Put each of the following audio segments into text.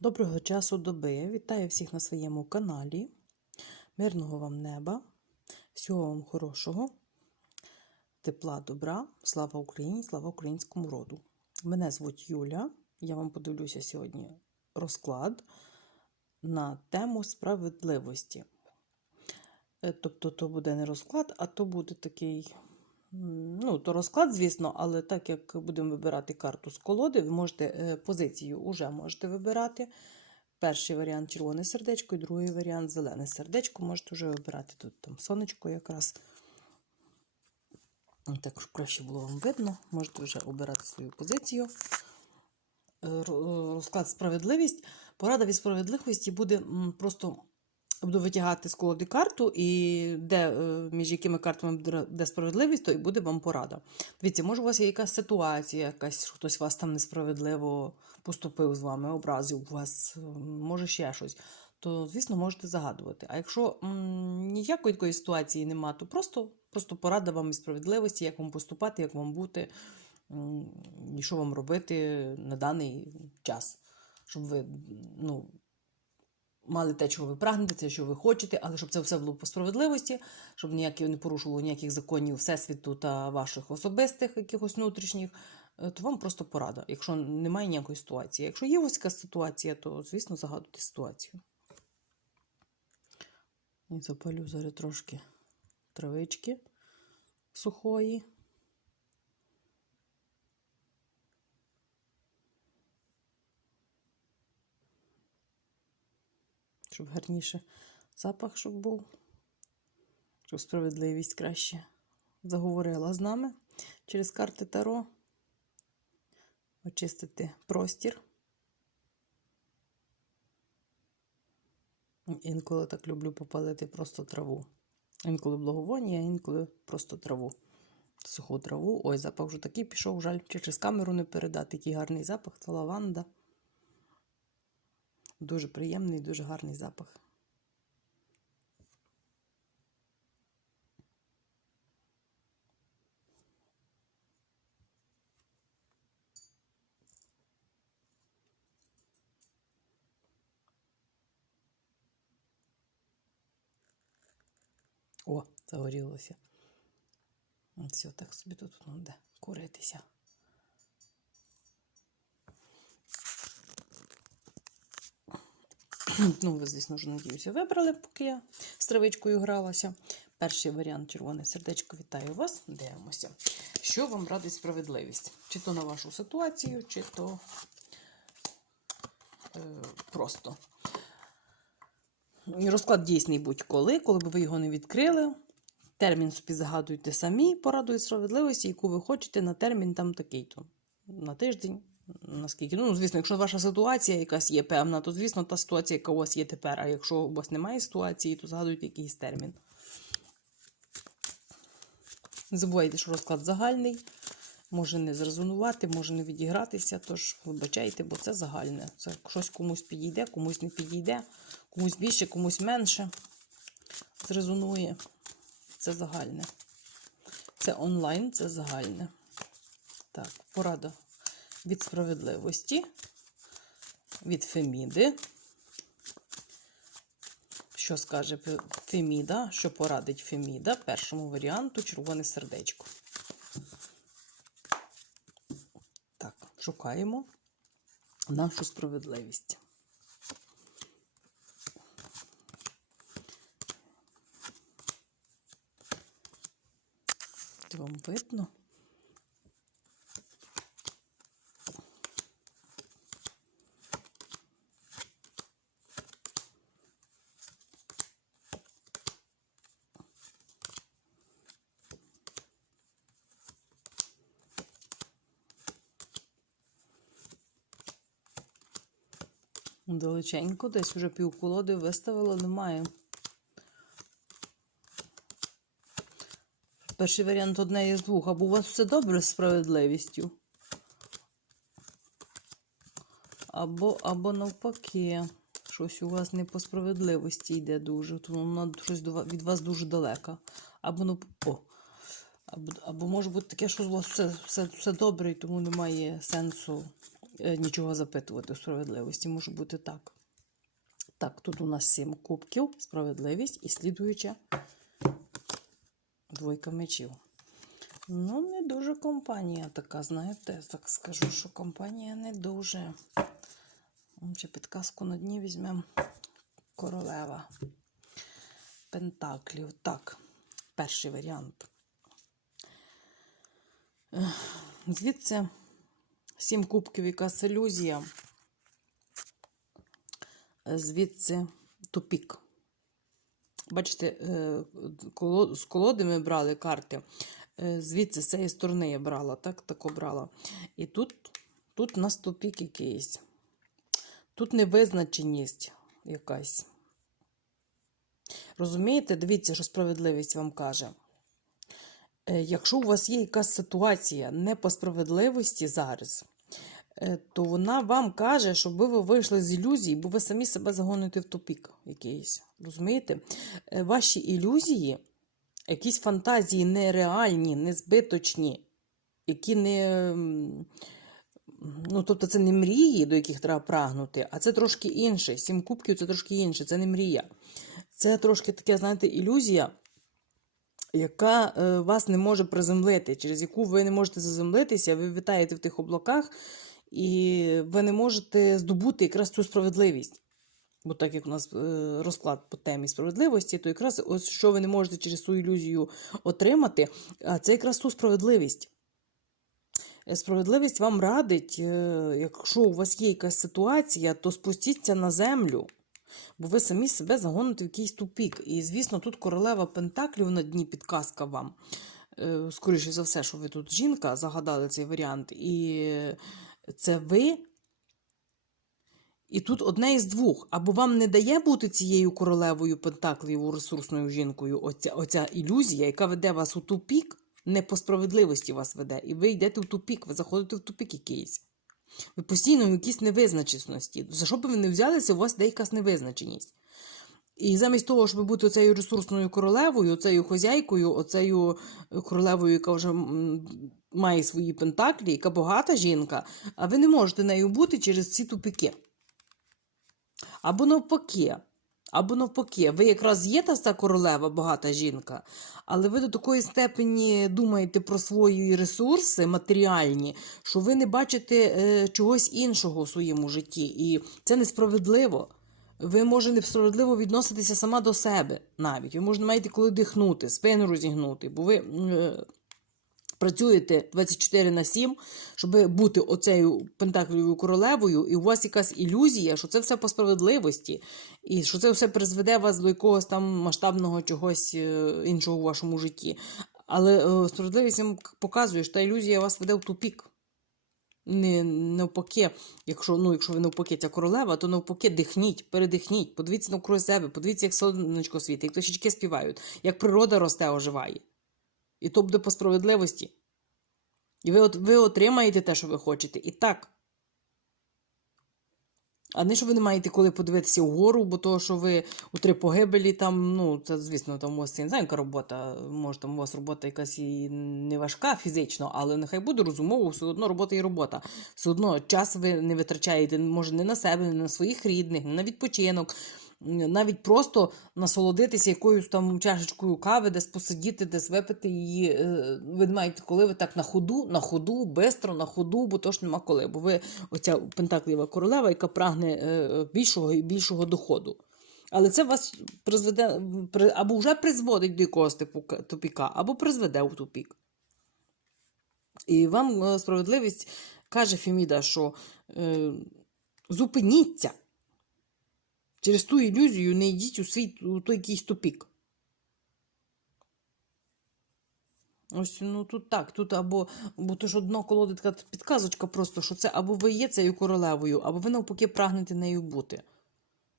Доброго часу доби. Вітаю всіх на своєму каналі. Мирного вам неба, всього вам хорошого, тепла, добра, слава Україні, слава українському роду. Мене звуть Юля. Я вам подивлюся сьогодні розклад на тему справедливості. Е, Тобто, то буде не розклад, а то буде такий. Ну, то розклад, звісно, але так як будемо вибирати карту з колоди, ви можете е, позицію вже можете вибирати. Перший варіант червоне сердечко, і другий варіант зелене сердечко. Можете вже вибирати тут там сонечко якраз. Так, краще було вам видно. Можете вже обирати свою позицію. Е, Розклад справедливість. Порада від справедливості буде просто буду витягати з колоди карту, і де, е, між якими картами буде де справедливість, то і буде вам порада. Дивіться, може, у вас є якась ситуація, якась хтось вас там несправедливо поступив з вами, образив вас, е, може ще щось. То, звісно, можете загадувати. А якщо м, ніякої такої ситуації нема, то просто, просто порада вам і справедливості, як вам поступати, як вам бути, м, і що вам робити на даний час, щоб ви ну, мали те, чого ви прагнете, те, що ви хочете, але щоб це все було по справедливості, щоб ніякі не порушувало ніяких законів Всесвіту та ваших особистих якихось внутрішніх, е, то вам просто порада, якщо немає ніякої ситуації. Якщо є ось така ситуація, то, звісно, загадуйте ситуацію. І запалю зараз трошки травички сухої. Щоб гарніше запах щоб був, щоб справедливість краще заговорила з нами через карти Таро. Очистити простір. Інколи так люблю попалити просто траву. Інколи благовоння, а інколи просто траву. Суху траву. Ой, запах вже такий пішов, жаль, через камеру не передати. Який гарний запах, це лаванда. Дуже приємний, дуже гарний запах. О, загорілося. Все, так собі тут воно буде куритися. Ну, ви, звісно, вже, надіюся, вибрали, поки я з травичкою гралася. Перший варіант червоне сердечко вітаю вас. Дивимося. Що вам радить справедливість? Чи то на вашу ситуацію, чи то е, просто. Розклад дійсний будь-коли, коли б ви його не відкрили. Термін собі загадуйте самі, пораду справедливості, яку ви хочете на термін там такий-то. На тиждень, наскільки. Ну, звісно, якщо ваша ситуація якась є певна, то, звісно, та ситуація, яка у вас є тепер. А якщо у вас немає ситуації, то згадуйте якийсь термін. Не забувайте, що розклад загальний. Може не зрезонувати, може не відігратися, тож вибачайте, бо це загальне. Це щось комусь підійде, комусь не підійде, комусь більше, комусь менше. Зрезонує. Це загальне. Це онлайн, це загальне. Так, порада від справедливості, від Феміди. Що скаже Феміда? Що порадить Феміда першому варіанту червоне сердечко. Так, шукаємо нашу справедливість. Вам видно? Далеченько, десь уже півколоди виставила, немає. Перший варіант одне із двох. Або у вас все добре з справедливістю. Або, або навпаки, щось у вас не по справедливості йде дуже. То вона щось від вас дуже далека. Або ну, о, Або, або може бути таке, що у вас все, все, все добре, і тому немає сенсу нічого запитувати у справедливості. Може бути так. Так, тут у нас сім кубків, справедливість і слідуюча двойка мечів. Ну, не дуже компанія така, знаєте, так скажу, що компанія не дуже. Ще підказку на дні візьмемо. Королева. Пентаклів. Так, перший варіант. Звідси сім кубків якась ілюзія. Е, Звідси тупік. Бачите, е, з колоди ми брали карти. Е, Звідси, з цієї сторони я брала, так, тако брала. І тут, тут у нас тупік якийсь. Тут невизначеність якась. Розумієте, дивіться, що справедливість вам каже. Е, Якщо у вас є якась ситуація не по справедливості зараз, е, то вона вам каже, щоб ви вийшли з ілюзії, бо ви самі себе загоните в тупік якийсь. Розумієте? Е, Ваші ілюзії, якісь фантазії нереальні, незбиточні, які не. Ну, тобто це не мрії, до яких треба прагнути, а це трошки інше. Сім кубків це трошки інше, це не мрія. Це трошки таке, знаєте, ілюзія, яка е, вас не може приземлити, через яку ви не можете заземлитися, ви вітаєте в тих облаках, і ви не можете здобути якраз цю справедливість. Бо так як у нас е, розклад по темі справедливості, то якраз ось що ви не можете через свою ілюзію отримати, а це якраз ту справедливість. Е, Справедливість вам радить, якщо у вас є якась ситуація, то спустіться на землю, бо ви самі себе загоните в якийсь тупік. І, звісно, тут королева Пентаклів на дні підказка вам. Е, Скоріше за все, що ви тут жінка, загадали цей варіант. І це ви. І тут одне із двох. Або вам не дає бути цією королевою Пентаклів, ресурсною жінкою, оця, оця ілюзія, яка веде вас у тупік, не по справедливості вас веде. І ви йдете в тупік, ви заходите в тупік якийсь. Ви постійно в якійсь невизначеності. За що б ви не взялися, у вас де якась невизначеність. І замість того, щоб бути оцею ресурсною королевою, оцею хозяйкою, оцею королевою, яка вже має свої пентаклі, яка багата жінка, а ви не можете нею бути через ці тупіки. Або навпаки, або навпаки, ви якраз є та королева, багата жінка, але ви до такої степені думаєте про свої ресурси матеріальні, що ви не бачите е, чогось іншого в своєму житті. І це несправедливо. Ви може несправедливо відноситися сама до себе навіть. Ви може не маєте коли дихнути, спину розігнути, бо ви е, працюєте 24 на 7, щоб бути оцею пентаклівою королевою, і у вас якась ілюзія, що це все по справедливості, і що це все призведе вас до якогось там масштабного чогось е, іншого у вашому житті. Але е, справедливість вам показує, що та ілюзія вас веде в тупік. Не навпаки, якщо ну, якщо ви навпаки ця королева, то навпаки дихніть, передихніть, подивіться навкруги себе, подивіться, як сонечко світить, як пташечки співають, як природа росте, оживає. І то буде по справедливості. І ви, от, ви отримаєте те, що ви хочете. І так. А не що ви не маєте коли подивитися вгору, бо то, що ви у три погибелі, там, ну, це, звісно, там у вас я не робота. Може, там у вас робота якась і не важка фізично, але нехай буде розумово, все одно робота і робота. Все одно час ви не витрачаєте, може, не на себе, не на своїх рідних, не на відпочинок. Навіть просто насолодитися якоюсь там чашечкою кави, десь посидіти, десь випити її. е, Ви маєте, коли ви так на ходу, на ходу, бистро, на ходу, бо то ж нема коли. Бо ви оця пентакліва королева, яка прагне е, більшого і більшого доходу. Але це вас призведе або вже призводить до якогось типу тупіка, або призведе у тупік. І вам е, справедливість каже Феміда, що е, зупиніться. Через ту ілюзію не йдіть у свій у той якийсь тупік. Ось ну тут так, тут або, бо то ж одна колода така підказочка просто, що це або ви є цією королевою, або ви навпаки прагнете нею бути.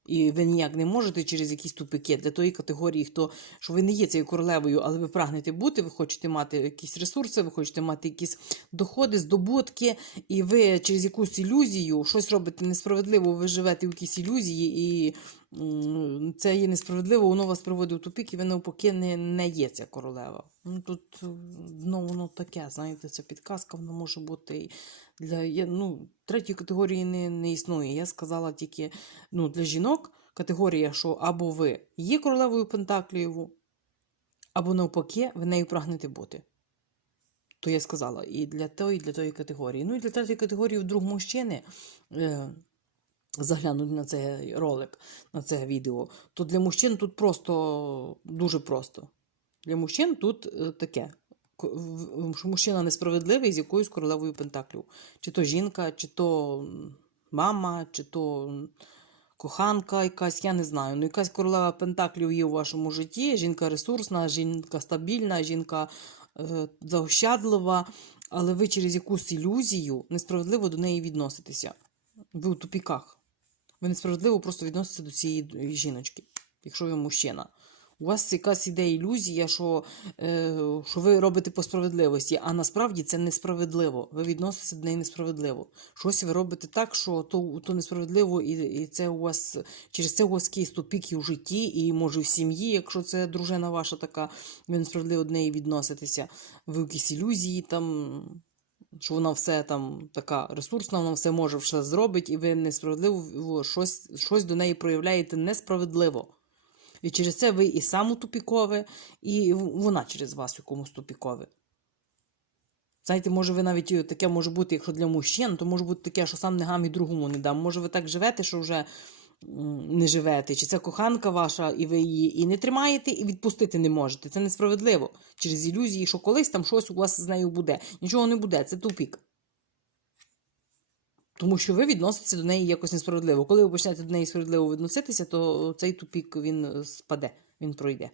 І ви ніяк не можете через якісь тупики для тої категорії, хто що ви не є цією королевою, але ви прагнете бути, ви хочете мати якісь ресурси, ви хочете мати якісь доходи, здобутки, і ви через якусь ілюзію щось робите несправедливо, ви живете в якійсь ілюзії, і це є несправедливо, воно вас приводить у тупік, і ви навпаки не, не є ця королева. Ну, тут ну, воно таке, знаєте, це підказка, воно може бути і для ну, третьої категорії не, не існує. Я сказала тільки ну, для жінок категорія, що або ви є королевою Пентаклієву, або навпаки, ви нею прагнете бути. То я сказала і для тої, і для тої категорії. Ну і для третьої категорії вдруг мужчини е, заглянуть на цей ролик, на це відео, то для мужчин тут просто дуже просто. Для мужчин тут е, таке. Мужчина несправедливий з якоюсь королевою Пентаклів. Чи то жінка, чи то мама, чи то коханка якась, я не знаю. Ну, якась королева Пентаклів є у вашому житті. Жінка ресурсна, жінка стабільна, жінка е, заощадлива, але ви через якусь ілюзію несправедливо до неї відноситеся. Ви у тупіках. Ви несправедливо просто відноситеся до цієї жіночки, якщо ви мужчина. У вас якась іде ілюзія, що, е, що ви робите по справедливості, а насправді це несправедливо. Ви відноситеся до неї несправедливо. Щось ви робите так, що то, то несправедливо, і, і це у вас через це у вас якісь тупіки у житті, і може в сім'ї, якщо це дружина ваша така, ви несправедливо до неї відноситеся. Ви в якісь ілюзії там. Що вона все там така ресурсна, вона все може все зробить, і ви несправедливо щось, щось до неї проявляєте несправедливо. І через це ви і сам тупікове, і вона через вас якомусь тупікове. Знаєте, може, ви навіть е, таке може бути, якщо для мужчин, то може бути таке, що сам не гам і другому не дам. Може, ви так живете, що вже не живете. Чи це коханка ваша, і ви її і не тримаєте, і відпустити не можете. Це несправедливо. Через ілюзії, що колись там щось у вас з нею буде. Нічого не буде, це тупік. Тому що ви відноситеся до неї якось несправедливо. Коли ви почнете до неї справедливо відноситися, то цей тупік він е, спаде, він пройде.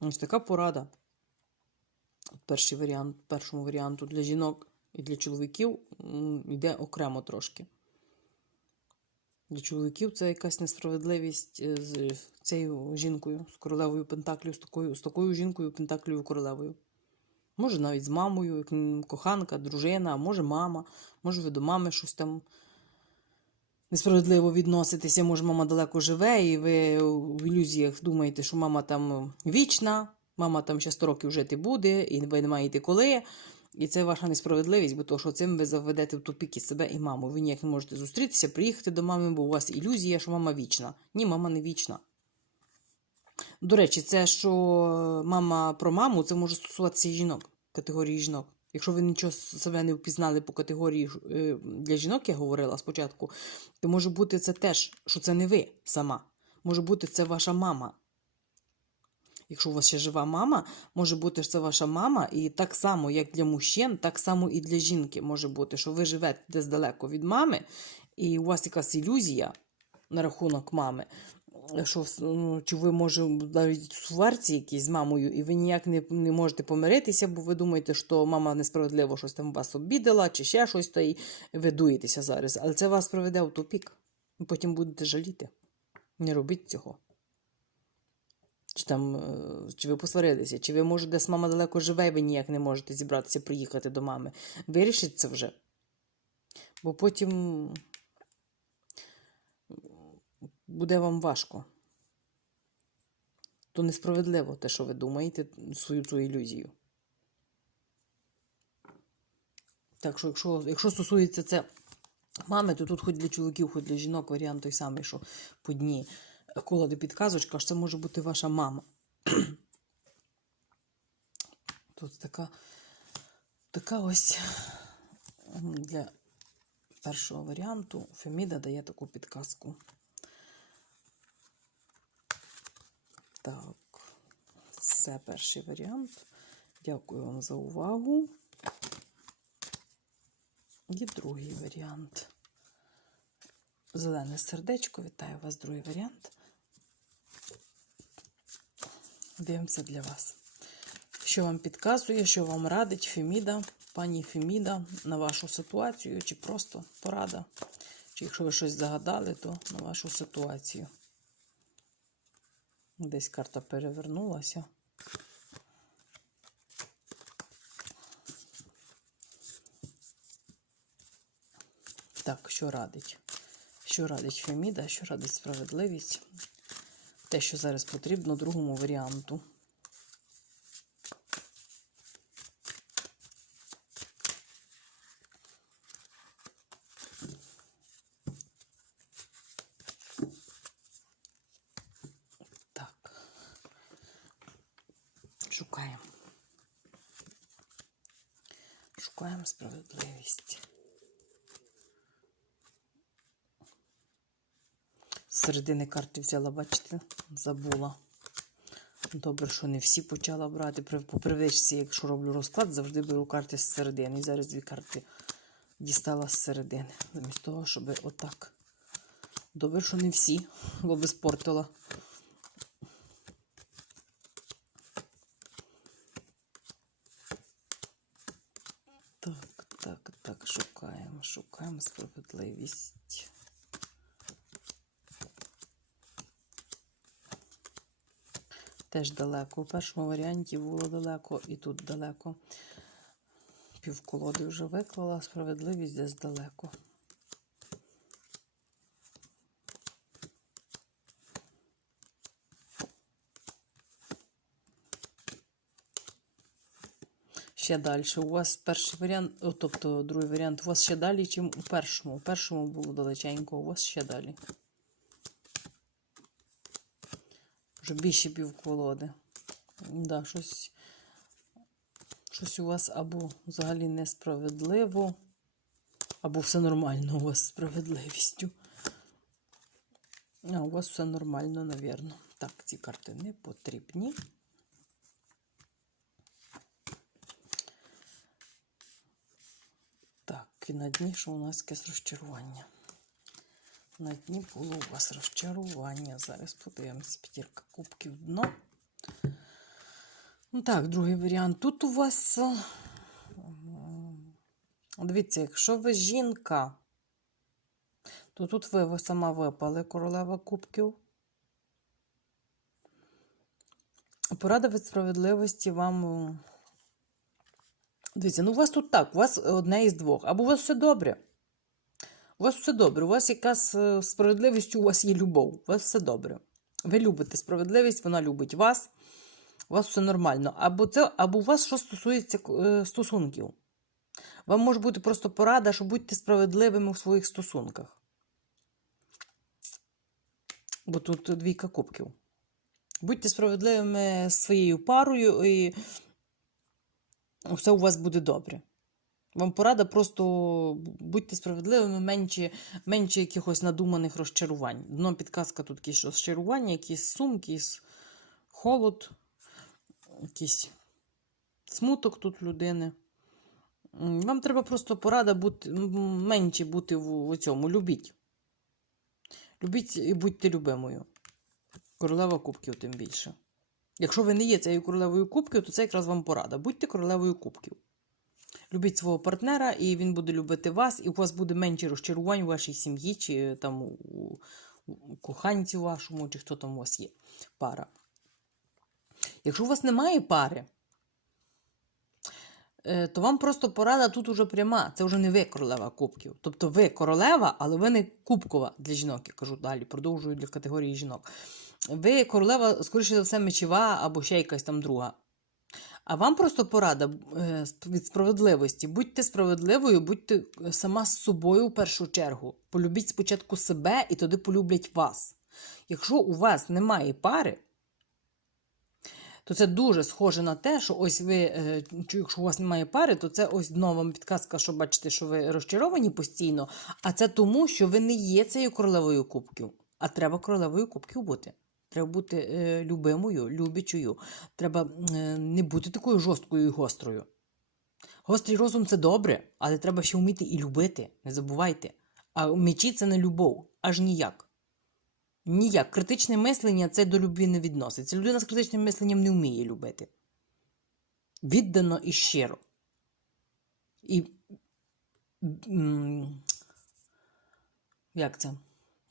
Ось така порада. Перший варіант, першому варіанту для жінок і для чоловіків йде окремо трошки. Для чоловіків це якась несправедливість е, з цією жінкою, з королевою Пентаклів, з такою, з такою жінкою Пентаклів королевою. Може, навіть з мамою, як коханка, дружина, а може мама, може ви до мами щось там несправедливо відноситеся, може, мама далеко живе, і ви в ілюзіях думаєте, що мама там вічна, мама там ще 100 років жити буде, і ви не маєте коли. І це ваша несправедливість, бо то, що цим ви заведете в тупік і себе і маму. Ви ніяк не можете зустрітися, приїхати до мами, бо у вас ілюзія, що мама вічна. Ні, мама не вічна. До речі, це що мама про маму, це може стосуватися жінок, категорії жінок. Якщо ви нічого себе не впізнали по категорії е, для жінок, я говорила спочатку, то може бути це теж, що це не ви сама. Може бути, це ваша мама. Якщо у вас ще жива мама, може бути, що це ваша мама, і так само, як для мужчин, так само і для жінки може бути, що ви живете десь далеко від мами, і у вас якась ілюзія на рахунок мами. Що ну, чи ви може навіть в сварці якісь з мамою, і ви ніяк не, не можете помиритися, бо ви думаєте, що мама несправедливо щось там вас обідала, чи ще щось, та й ви дуєтеся зараз. Але це вас приведе в тупік. Потім будете жаліти. Не робіть цього. Чи там, е, чи ви посварилися, чи ви, може, десь мама далеко живе, і ви ніяк не можете зібратися, приїхати до мами. Вирішіть це вже. Бо потім буде вам важко. То несправедливо те, що ви думаєте, свою цю ілюзію. Так що, якщо, якщо стосується це мами, то тут хоч для чоловіків, хоч для жінок варіант той самий, що по дні колоди підказочка, що це може бути ваша мама. Тут така, така ось для першого варіанту Феміда дає таку підказку. Так, це перший варіант. Дякую вам за увагу. І другий варіант. Зелене сердечко. Вітаю вас, другий варіант. Дивимося для вас. Що вам підказує, що вам радить Феміда, пані Феміда на вашу ситуацію, чи просто порада. Чи якщо ви щось загадали, то на вашу ситуацію. Десь карта перевернулася. Так, що радить? Що радить Феміда, що радить справедливість? те, що зараз потрібно другому варіанту. Так, шукаємо. Шукаємо справедливість. Середини карти взяла, бачите, забула. Добре, що не всі почала брати. По привичці, якщо роблю розклад, завжди беру карти з середини. І зараз дві карти дістала з середини. Замість того, щоб отак. Добре, що не всі, бо би спортила. Так, так, так, шукаємо, шукаємо справедливість. Теж далеко. У першому варіанті було далеко і тут далеко. Півколоди вже виклала, справедливість десь далеко. Ще далі. У вас перший варіант, тобто другий варіант, у вас ще далі, ніж у першому. У першому було далеченько, у вас ще далі. Вже більше півколоди. Да, щось, щось у вас або взагалі несправедливо, або все нормально у вас з справедливістю. А, у вас все нормально, навірно. Так, ці карти не потрібні. Так, і на дні, що у нас якесь розчарування. На дні було у вас розчарування. Зараз подивимось п'ятірка кубків дно. Ну так, другий варіант. Тут у вас. Дивіться, якщо ви жінка, то тут ви, ви сама випали королева кубків. Порада від справедливості вам. Дивіться, ну у вас тут так, у вас одне із двох. Або у вас все добре. У вас все добре. У вас якась е, справедливість, у вас є любов. У вас все добре. Ви любите справедливість, вона любить вас. У вас все нормально. Або це, або у вас що стосується е, стосунків. Вам може бути просто порада, що будьте справедливими в своїх стосунках. Бо тут двійка кубків. Будьте справедливими з своєю парою, і все у вас буде добре. Вам порада просто будьте справедливими, менше, менше якихось надуманих розчарувань. Дно підказка тут якісь розчарування, якісь сум, якийсь холод, якийсь смуток тут людини. Вам треба просто порада бути, менше бути в, у цьому. Любіть. Любіть і будьте любимою. Королева кубків тим більше. Якщо ви не є цією королевою кубків, то це якраз вам порада. Будьте королевою кубків. Любіть свого партнера, і він буде любити вас, і у вас буде менше розчарувань у вашій сім'ї, чи там у, у коханці вашому, чи хто там у вас є пара. Якщо у вас немає пари, е, то вам просто порада тут уже пряма. Це вже не ви королева кубків. Тобто ви королева, але ви не кубкова для жінок, я кажу далі, продовжую для категорії жінок. Ви королева, скоріше за все, мечова або ще якась там друга. А вам просто порада е, від справедливості. Будьте справедливою, будьте е, сама з собою в першу чергу. Полюбіть спочатку себе і тоді полюблять вас. Якщо у вас немає пари, то це дуже схоже на те, що ось ви, е, якщо у вас немає пари, то це ось знову вам підказка, що бачите, що ви розчаровані постійно. А це тому, що ви не є цією королевою кубків, а треба королевою кубків бути. Треба бути е, любимою, любячою. Треба е, не бути такою жорсткою і гострою. Гострий розум це добре, але треба ще вміти і любити. Не забувайте. А мечі це не любов, аж ніяк. Ніяк. Критичне мислення це до любві не відноситься. Людина з критичним мисленням не вміє любити. Віддано і щиро. І. Як це?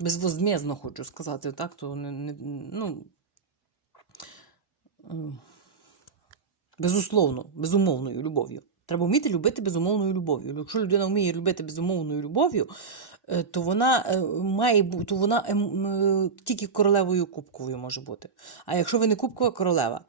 Безвозмезно хочу сказати, так? То не, не, ну, безусловно, безумовною любов'ю. Треба вміти любити безумовною любов'ю. Якщо людина вміє любити безумовною любов'ю, е, то вона е, має бути, то вона ем, е, тільки королевою кубковою може бути. А якщо ви не кубкова королева,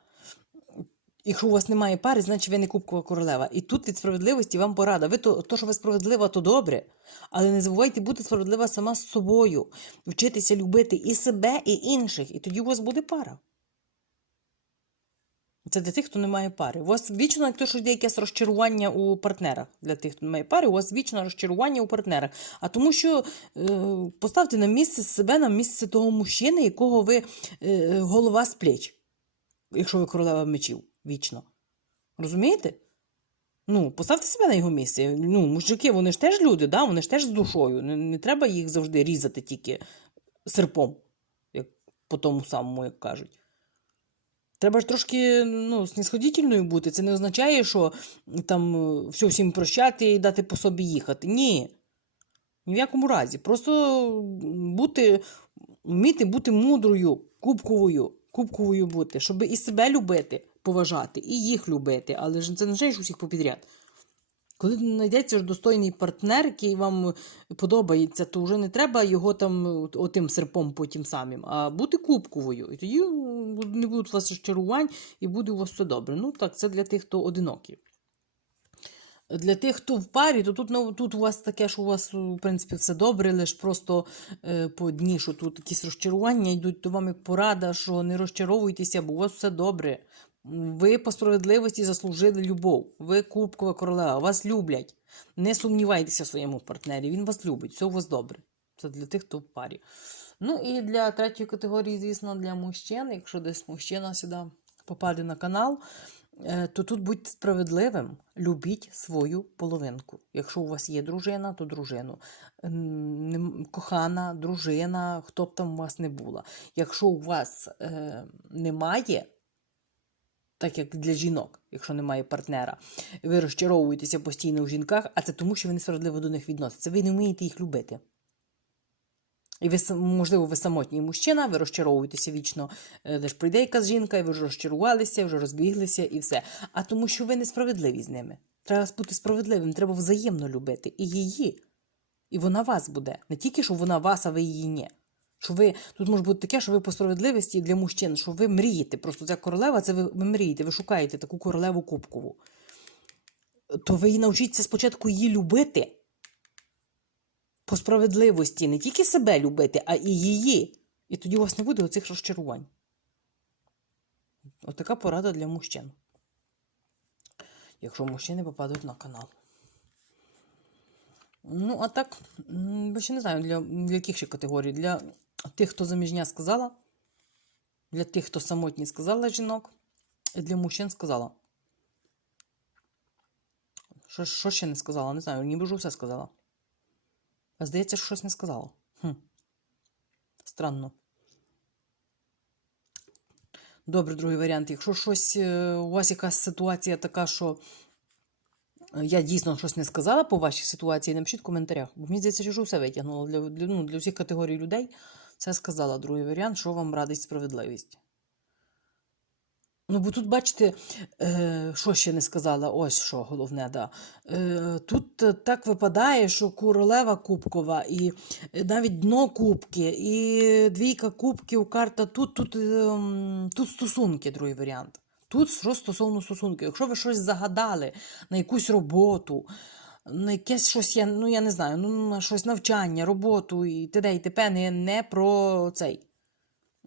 якщо у вас немає пари, значить ви не кубкова королева. І тут від справедливості вам порада. Ви то, то, що ви справедлива, то добре. Але не забувайте бути справедлива сама з собою, вчитися любити і себе, і інших. І тоді у вас буде пара. Це для тих, хто не має пари. У вас вічно, як то, що є якесь розчарування у партнерах. Для тих, хто не має пари, у вас вічно розчарування у партнерах. А тому що е, поставте на місце себе, на місце того мужчини, якого ви е, голова з плеч, якщо ви королева мечів вічно. Розумієте? Ну, поставте себе на його місце. Ну, мужики, вони ж теж люди, да? вони ж теж з душою. Не, не треба їх завжди різати тільки серпом, як по тому самому, як кажуть. Треба ж трошки ну, снисходительною бути. Це не означає, що там е, все всім прощати і дати по собі їхати. Ні. Ні в якому разі. Просто бути, вміти бути мудрою, кубковою, кубковою бути, щоб і себе любити, поважати, і їх любити. Але ж це не що всіх попідряд. Коли знайдеться ж достойний партнер, який вам подобається, то вже не треба його там отим серпом потім самим, а бути кубковою. І тоді не будуть у вас розчарувань і буде у вас все добре. Ну так, це для тих, хто одинокий. Для тих, хто в парі, то тут, ну, тут у вас таке, що у вас, в принципі, все добре, лише просто е, по дні, що тут якісь розчарування йдуть, то вам як порада, що не розчаровуйтеся, бо у вас все добре. Ви по справедливості заслужили любов. Ви кубкова королева, вас люблять. Не сумнівайтеся в своєму партнері, він вас любить, все у вас добре. Це для тих, хто в парі. Ну і для третьої категорії, звісно, для мужчин, якщо десь мужчина сюди попаде на канал, е, то тут будьте справедливим, любіть свою половинку. Якщо у вас є дружина, то дружину. Кохана, дружина, хто б там у вас не була. Якщо у вас е, немає, так як для жінок, якщо немає партнера, ви розчаровуєтеся постійно в жінках, а це тому, що ви несправедливо до них відноситеся. Ви не вмієте їх любити. І ви, можливо, ви самотній мужчина, ви розчаровуєтеся вічно, де ж прийде якась жінка, і ви вже розчарувалися, вже розбіглися і все. А тому, що ви несправедливі з ними. Треба бути справедливим, треба взаємно любити і її. І вона вас буде. Не тільки, що вона вас, а ви її ні. Що ви тут може бути таке, що ви по справедливості для мужчин, що ви мрієте. Просто ця королева, це ви, ви мрієте, ви шукаєте таку королеву кубкову. То ви навчіться спочатку її любити по справедливості, не тільки себе любити, а і її. І тоді у вас не буде оцих розчарувань. Отака порада для мужчин. Якщо мужчини попадуть на канал. Ну, а так, м, ще не знаю, для, для яких ще категорій. Для тих, хто заміжня сказала, для тих, хто самотній сказала жінок, і для мужчин сказала. Що, що ще не сказала? Не знаю, ніби вже все сказала. А здається, що щось не сказала. Хм. Странно. Добре, другий варіант. Якщо щось, е, у вас якась ситуація така, що е, я дійсно щось не сказала по вашій ситуації, напишіть в коментарях. Бо мені здається, що все витягнуло для, для, ну, для всіх категорій людей. Все сказала. Другий варіант, що вам радить справедливість. Ну, бо тут, бачите, е, що ще не сказала, ось що головне, да. Е, тут так випадає, що королева кубкова, і е, навіть дно кубки, і двійка кубків, карта тут, тут, тут стосунки, другий варіант. Тут що стосовно стосунків. Якщо ви щось загадали на якусь роботу, на якесь щось, я, ну я не знаю, ну на щось навчання, роботу і т.д. і т.п. Не, не про цей.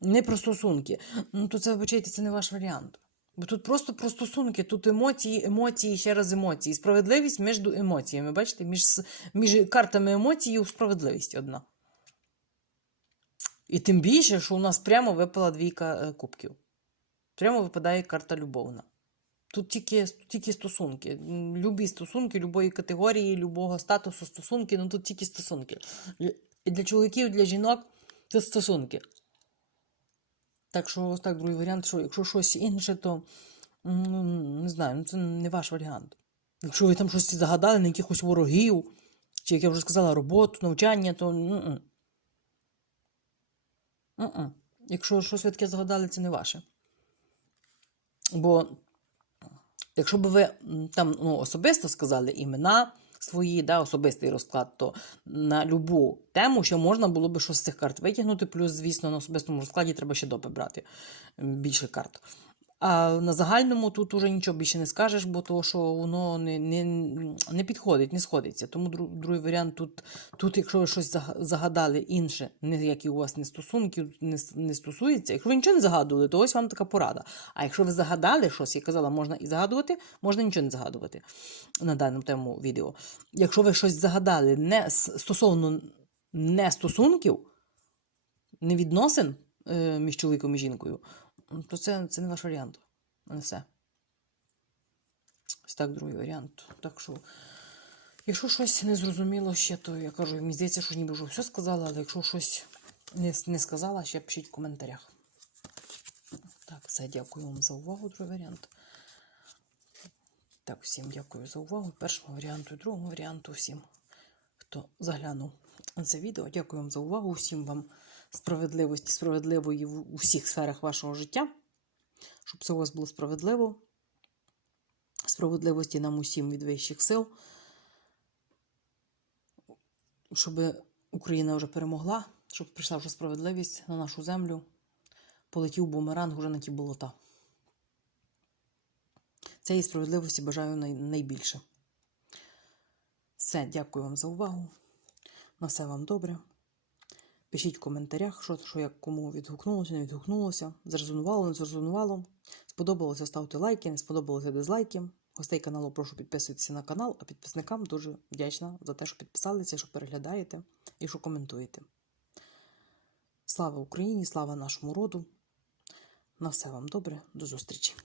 Не про стосунки. Ну, то це, вибачайте, це не ваш варіант. Бо тут просто про стосунки, тут емоції, емоції, ще раз емоції. Справедливість між емоціями. Бачите, між, між картами емоцій справедливість одна. І тим більше, що у нас прямо випала двійка е, кубків. Прямо випадає карта любовна. Тут тільки, тільки стосунки. Любі стосунки, любої категорії, любого статусу стосунки, ну тут тільки стосунки. Для чоловіків, для жінок це стосунки. Так що ось так другий варіант, що якщо щось інше, то ну, не знаю, ну це не ваш варіант. Якщо ви там щось загадали на якихось ворогів, чи як я вже сказала, роботу, навчання, то м-м. М-м. якщо щось ви таке загадали, це не ваше. Бо якщо б ви там ну, особисто сказали імена свої, да, особистий розклад, то на любу тему, ще можна було б щось з цих карт витягнути, плюс, звісно, на особистому розкладі треба ще допи брати більше карт. А на загальному тут уже нічого більше не скажеш, бо то, що воно не, не, не підходить, не сходиться. Тому дру- другий варіант тут, тут, якщо ви щось зага- загадали інше, ніякі у вас не стосунків не, не стосується. Якщо ви нічого не загадували, то ось вам така порада. А якщо ви загадали щось, я казала, можна і загадувати, можна нічого не загадувати на даному тему відео. Якщо ви щось загадали не стосовно не стосунків, не відносин е, між чоловіком і жінкою, то це, це не ваш варіант. Не все. Ось так, другий варіант. Так що, якщо щось не зрозуміло ще, то я кажу, мені здається, що ніби вже все сказала, але якщо щось не, не сказала, ще пишіть в коментарях. Так, все, дякую вам за увагу, другий варіант. Так, всім дякую за увагу. Першому варіанту і другому варіанту. Всім, хто заглянув на це відео. Дякую вам за увагу. Всім вам справедливості, справедливої в у всіх сферах вашого життя. Щоб все у вас було справедливо. Справедливості нам усім від вищих сил. Щоб Україна вже перемогла, щоб прийшла вже справедливість на нашу землю. Полетів бумеранг уже на ті болота. Цієї справедливості бажаю найбільше. Все, дякую вам за увагу. На все вам добре. Пишіть в коментарях, що, що як кому відгукнулося, не відгукнулося, зрезонувало, не зрезонувало. Сподобалося, ставте лайки, не сподобалося дизлайки. Гостей каналу прошу підписуватися на канал, а підписникам дуже вдячна за те, що підписалися, що переглядаєте і що коментуєте. Слава Україні, слава нашому роду. На все вам добре, до зустрічі!